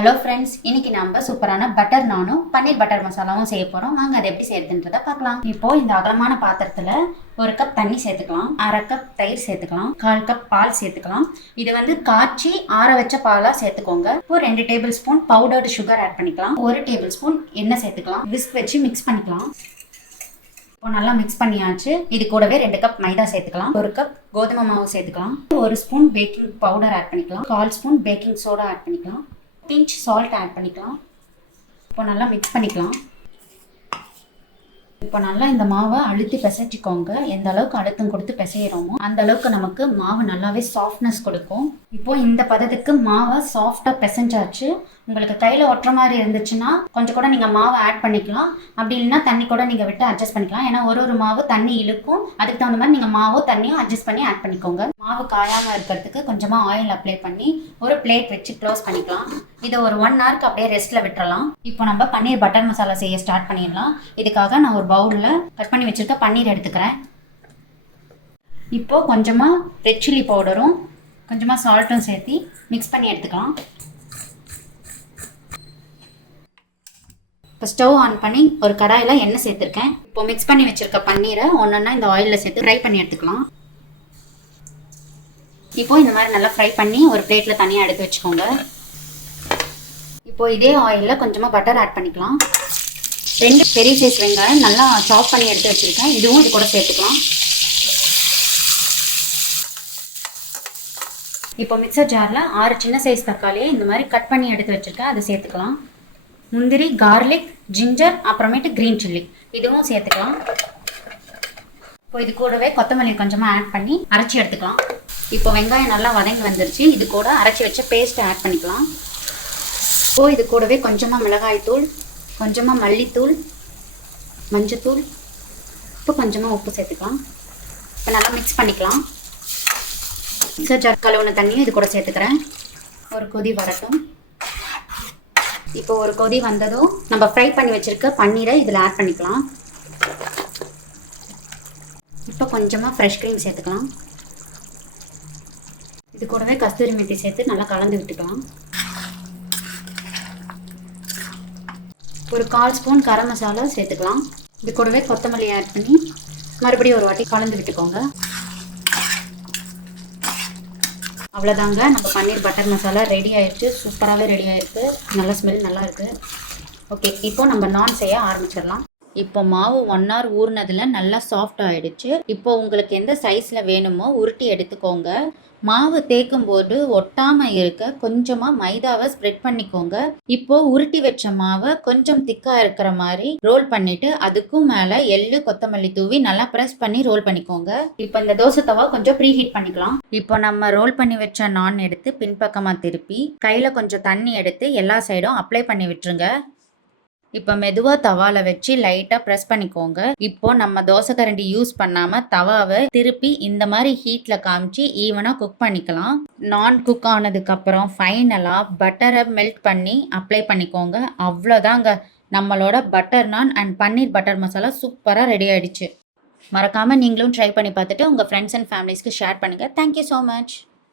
Hello friends, இன்னைக்கு நம்ம சூப்பரான பட்டர் நானும் பன்னீர் பட்டர் மசாலாவும் செய்ய போகிறோம். வாங்க அதை எப்படி செய்யறதுன்றதை பார்க்கலாம். இப்போ இந்த அகலமான பாத்திரத்தில் 1 கப் தண்ணி சேர்த்துக்கலாம், 1/2 கப் தயிர் சேர்த்துக்கலாம், 1/4 கப் பால் சேர்த்துக்கலாம். இது வந்து காய்ச்சி ஆற வச்ச பாலாக சேர்த்துக்கோங்க. இப்போ 2 tablespoon powdered sugar add பண்ணிக்கலாம், 1 டேபிள் ஸ்பூன் எண்ணெய் சேர்த்துக்கலாம். விஸ்க் வச்சு மிக்ஸ் பண்ணிக்கலாம். இப்போ நல்லா மிக்ஸ் பண்ணியாச்சு. இது கூடவே 2 கப் மைதா சேர்த்துக்கலாம், 1 கப் கோதுமை மாவு சேர்த்துக்கலாம், 1 ஸ்பூன் பேக்கிங் பவுடர் ஆட் பண்ணிக்கலாம், 1/4 ஸ்பூன் பேக்கிங் சோடா ஆட் பண்ணிக்கலாம், பிஞ்ச் சால்ட் ஆட் பண்ணிக்கலாம். இப்போ நல்லா மிக்ஸ் பண்ணிக்கலாம். இப்போ நல்லா இந்த மாவை அழுத்தி பிசைச்சிக்கோங்க. எந்த அளவுக்கு அழுத்தம் கொடுத்து பிசைகிறோமோ அந்த அளவுக்கு நமக்கு மாவு நல்லாவே சாஃப்ட்னஸ் கொடுக்கும். இப்போ இந்த பதத்துக்கு மாவை சாஃப்டாக பிசைஞ்சாச்சு. உங்களுக்கு கையில் ஒட்டுற மாதிரி இருந்துச்சுன்னா கொஞ்சம் கூட நீங்கள் மாவை ஆட் பண்ணிக்கலாம். அப்படி இல்லைன்னா தண்ணி கூட நீங்கள் விட்டு அட்ஜஸ்ட் பண்ணிக்கலாம். ஏன்னா ஒரு மாவு தண்ணி இழுக்கும். அதுக்கு தகுந்த மாதிரி நீங்கள் மாவோ தண்ணியும் அட்ஜஸ்ட் பண்ணி ஆட் பண்ணிக்கோங்க. மாவு காயாமல் இருக்கிறதுக்கு கொஞ்சமாக ஆயில் அப்ளை பண்ணி ஒரு பிளேட் வச்சு க்ளோஸ் பண்ணிக்கலாம். இதை ஒரு 1 ஹவருக்கு அப்படியே ரெஸ்ட்டில் விட்டுறலாம். இப்போ நம்ம பன்னீர் பட்டர் மசாலா செய்ய ஸ்டார்ட் பண்ணிடலாம். இதுக்காக நான் ஒரு பவுலில் கட் பண்ணி வச்சுருக்க பன்னீர் எடுத்துக்கிறேன். இப்போது கொஞ்சமாக ரெட் சில்லி பவுடரும் கொஞ்சமாக சால்ட்டும் சேர்த்து மிக்ஸ் பண்ணி எடுத்துக்கலாம். இப்போ ஸ்டவ் ஆன் பண்ணி ஒரு கடாயில் எண்ணெய் சேர்த்துருக்கேன். இப்போ மிக்ஸ் பண்ணி வச்சுருக்க பன்னீரை ஒன்றொன்னா இந்த ஆயிலில் சேர்த்து ஃப்ரை பண்ணி எடுத்துக்கலாம். இப்போ இந்த மாதிரி நல்லா ஃப்ரை பண்ணி ஒரு பிளேட்டில் தனியாக எடுத்து வச்சுக்கோங்க. இப்போ இதே ஆயிலில் கொஞ்சமாக பட்டர் ஆட் பண்ணிக்கலாம். 2 பெரிய சைஸ் வெங்காயம் நல்லா சாப் பண்ணி எடுத்து வச்சுருக்கேன். இதுவும் இது கூட சேர்த்துக்கலாம். இப்போ மிக்சர் ஜாரில் 6 சின்ன சைஸ் தக்காளியை இந்த மாதிரி கட் பண்ணி எடுத்து வச்சுருக்கேன். அதை சேர்த்துக்கலாம். முந்திரி, கார்லிக், ஜிஞ்சர், அப்புறமேட்டு க்ரீன் சில்லி இதுவும் சேர்த்துக்கலாம். இப்போ இது கூடவே கொத்தமல்லி கொஞ்சமாக ஆட் பண்ணி அரைச்சி எடுத்துக்கலாம். இப்போ வெங்காயம் நல்லா வதங்கி வந்துருச்சு. இது கூட அரைச்சி வச்ச பேஸ்ட்டை ஆட் பண்ணிக்கலாம். இப்போ இது கூடவே கொஞ்சமாக மிளகாய் தூள், கொஞ்சமாக மல்லித்தூள், மஞ்சத்தூள், இப்போ கொஞ்சமாக உப்பு சேர்த்துக்கலாம். இப்போ நல்லா மிக்ஸ் பண்ணிக்கலாம். மிக்சர் ஜார் கழுவுன தண்ணியும் இது கூட சேர்த்துக்கிறேன். ஒரு கொதி வரட்டும். இப்போ ஒரு கொதி வந்ததும் நம்ம ஃப்ரை பண்ணி வச்சுருக்க பன்னீரை இதில் ஆட் பண்ணிக்கலாம். இப்போ கொஞ்சமாக ஃப்ரெஷ் க்ரீம் சேர்த்துக்கலாம். இது கூடவே கஸ்தூரி மெத்தி சேர்த்து நல்லா கலந்து விட்டுக்கலாம். ஒரு 1/4 ஸ்பூன் கரம் மசாலா சேர்த்துக்கலாம். இது கூடவே கொத்தமல்லி ஆட் பண்ணி மறுபடியும் ஒரு வாட்டி கலந்து விட்டுக்கோங்க. அவ்வளோதாங்க, நம்ம பன்னீர் பட்டர் மசாலா ரெடி ஆயிடுச்சு. சூப்பராகவே ரெடி ஆயிருக்கு. நல்ல ஸ்மெல் நல்லா இருக்குது. ஓகே, இப்போ நம்ம நான் செய்ய ஆரம்பிச்சிடலாம். இப்போ மாவு 1 hour ஊறினதில் நல்லா சாஃப்ட் ஆகிடுச்சு. இப்போ உங்களுக்கு எந்த சைஸில் வேணுமோ உருட்டி எடுத்துக்கோங்க. மாவு தேய்க்கும் போது ஒட்டாமல் இருக்க கொஞ்சமாக மைதாவை ஸ்ப்ரெட் பண்ணிக்கோங்க. இப்போ உருட்டி வச்ச மாவை கொஞ்சம் திக்காக இருக்கிற மாதிரி ரோல் பண்ணிட்டு அதுக்கும் மேலே எள்ளு, கொத்தமல்லி தூவி நல்லா ப்ரெஸ் பண்ணி ரோல் பண்ணிக்கோங்க. இப்போ இந்த தோசை தவா கொஞ்சம் ப்ரீ ஹீட் பண்ணிக்கலாம். இப்போ நம்ம ரோல் பண்ணி வச்ச நான் எடுத்து பின்பக்கமாக திருப்பி கையில் கொஞ்சம் தண்ணி எடுத்து எல்லா சைடும் அப்ளை பண்ணி விட்டுருங்க. இப்போ மெதுவாக தவாவில் வச்சு லைட்டாக ப்ரெஸ் பண்ணிக்கோங்க. இப்போ நம்ம தோசை கரண்டி யூஸ் பண்ணாமல் தவாவை திருப்பி இந்த மாதிரி ஹீட்டில் காமிச்சு ஈவனாக குக் பண்ணிக்கலாம். நான் குக் ஆனதுக்கப்புறம் ஃபைனலாக பட்டரை மெல்ட் பண்ணி அப்ளை பண்ணிக்கோங்க. அவ்வளோதாங்க, நம்மளோட பட்டர் நான் அண்ட் பன்னீர் பட்டர் மசாலா சூப்பராக ரெடி ஆகிடுச்சு. மறக்காமல் நீங்களும் ட்ரை பண்ணி பார்த்துட்டு உங்கள் ஃப்ரெண்ட்ஸ் அண்ட் ஃபேமிலிஸ்க்கு ஷேர் பண்ணுங்கள். Thank you so much.